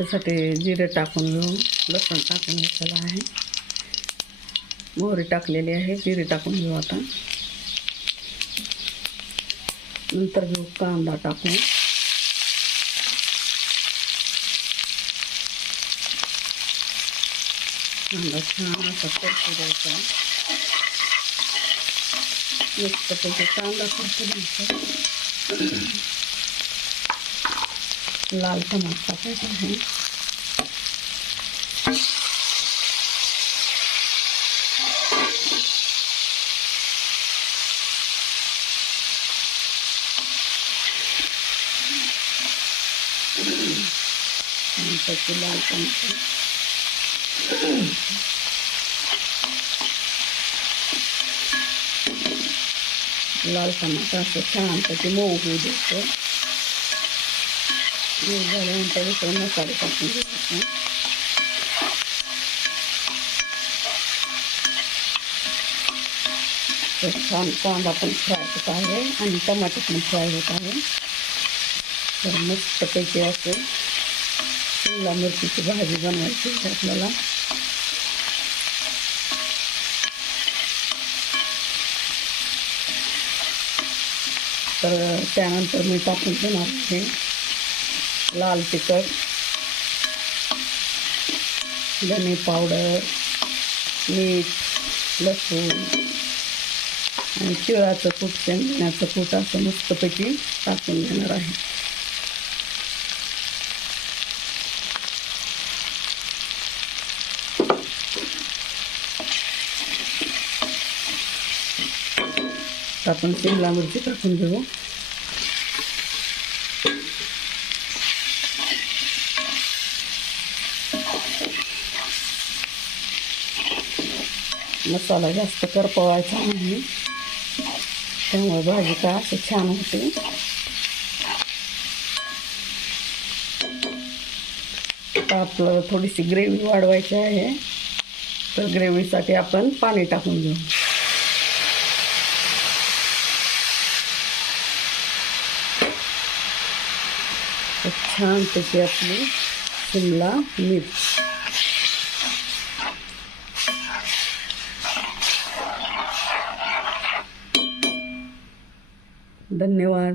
त्यासाठी जिरे टाकून घेऊ, लसूण टाकून घेतलेलं आहे, मोहरी टाकलेली आहे, जिरे टाकून घेऊ. आता नंतर घेऊ कांदा टाकून. कांदा छान असा परतू द्यायचा. मस्तपैकी कांदा परतू द्यायचा. लाल टमाटर टाकायचं आहे. लाल टमाटर लाल टमाटर असं छानपैकी मऊ होऊ द्यायचं. मऊ झाल्यानंतर दुसरं मसाले टाकून घ्यायचे. तर छान कांदा पण फ्राय होत आहे आणि टमाटर पण फ्राय होत आहे. तर मस्तपैकी असं शिमला मिरचीची भाजी बनवायची आपल्याला. तर त्यानंतर मी टाकून देणार आहे लाल तिखट, धने पावडर, मीठ, लसूण आणि तिळाचं कूट, शेंगदाण्याचं कूट असं मस्तपैकी टाकून देणार आहे. आपण शिमला मिरची टाकून घेऊ. मसाला जास्त करपवायचा नाही, त्यामुळे भाजी का असं छान होते. आता आपल्याला थोडीशी ग्रेव्ही वाढवायची आहे, तर ग्रेव्हीसाठी आपण पाणी टाकून घेऊ. छानपैकी आपली शिमला मिर्च. धन्यवाद.